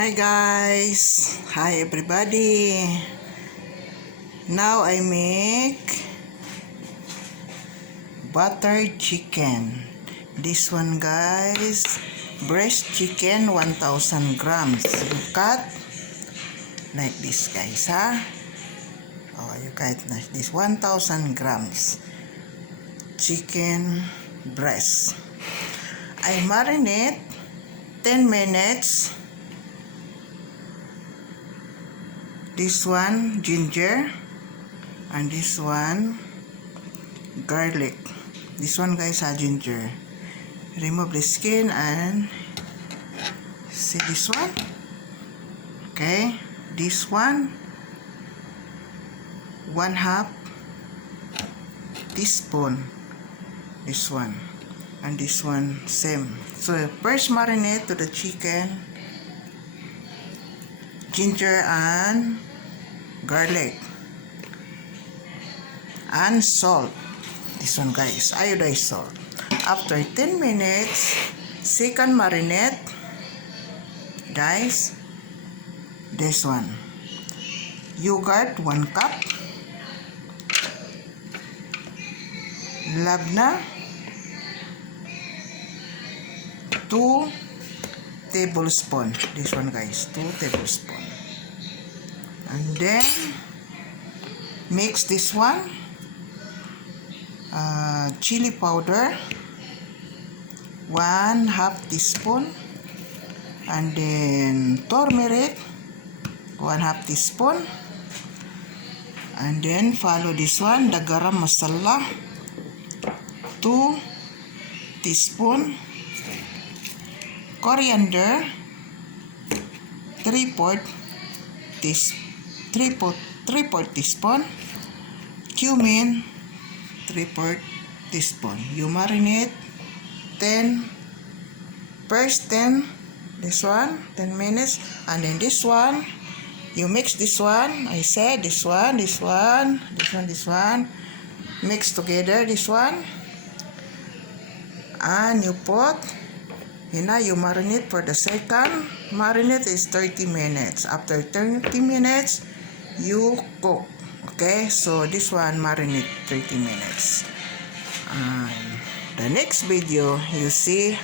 Hi guys, hi everybody. Now I make butter chicken. This one guys, breast chicken 1000 grams. You cut like this guys, ha? Oh, you cut like this 1000 grams chicken breast. I marinate 10 minutes. This one ginger and this one garlic. This one guys ginger. Remove the skin and see this one. Okay, this one 1/2 teaspoon. This one and this one same. So first marinate to the chicken, ginger and garlic and salt. This one guys, iodized salt. After 10 minutes, second marinate guys, this one yogurt 1 cup, labna 2 tablespoon. This one guys, 2 tablespoon. And then mix this one, chili powder 1/2 teaspoon, and then turmeric 1/2 teaspoon, and then follow this one, the garam masala 2 teaspoon, coriander 3/4 teaspoon, cumin 3/4 teaspoon. You marinate 10 this one 10 minutes, and then this one you mix this one. I said this one mix together, this one, and you put you marinate for the second marinate is 30 minutes. After 30 minutes you cook. Okay, so this one marinate 30 minutes. The next video you see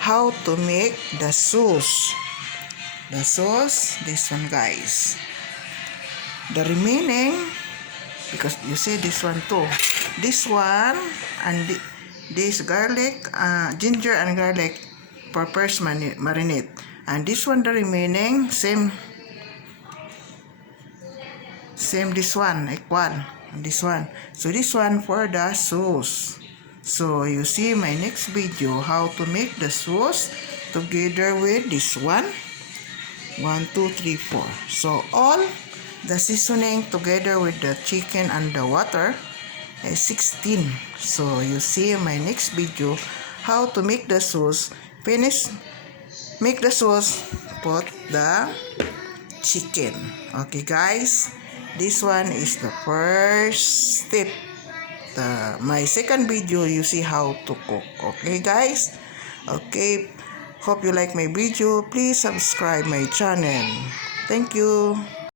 how to make the sauce. This one guys, the remaining, because you see this one too, this one and this garlic, ginger and garlic for first marinate, and this one the remaining same this one equal this one. So this one for the sauce. So you see my next video how to make the sauce together with this one 1 2 3 4. So all the seasoning together with the chicken and the water is 16. So you see my next video how to make the sauce. Make the sauce, put the chicken. Okay guys, this one is the first step. My second video you see how to cook. Okay guys, okay, hope you like my video. Please subscribe my channel. Thank you.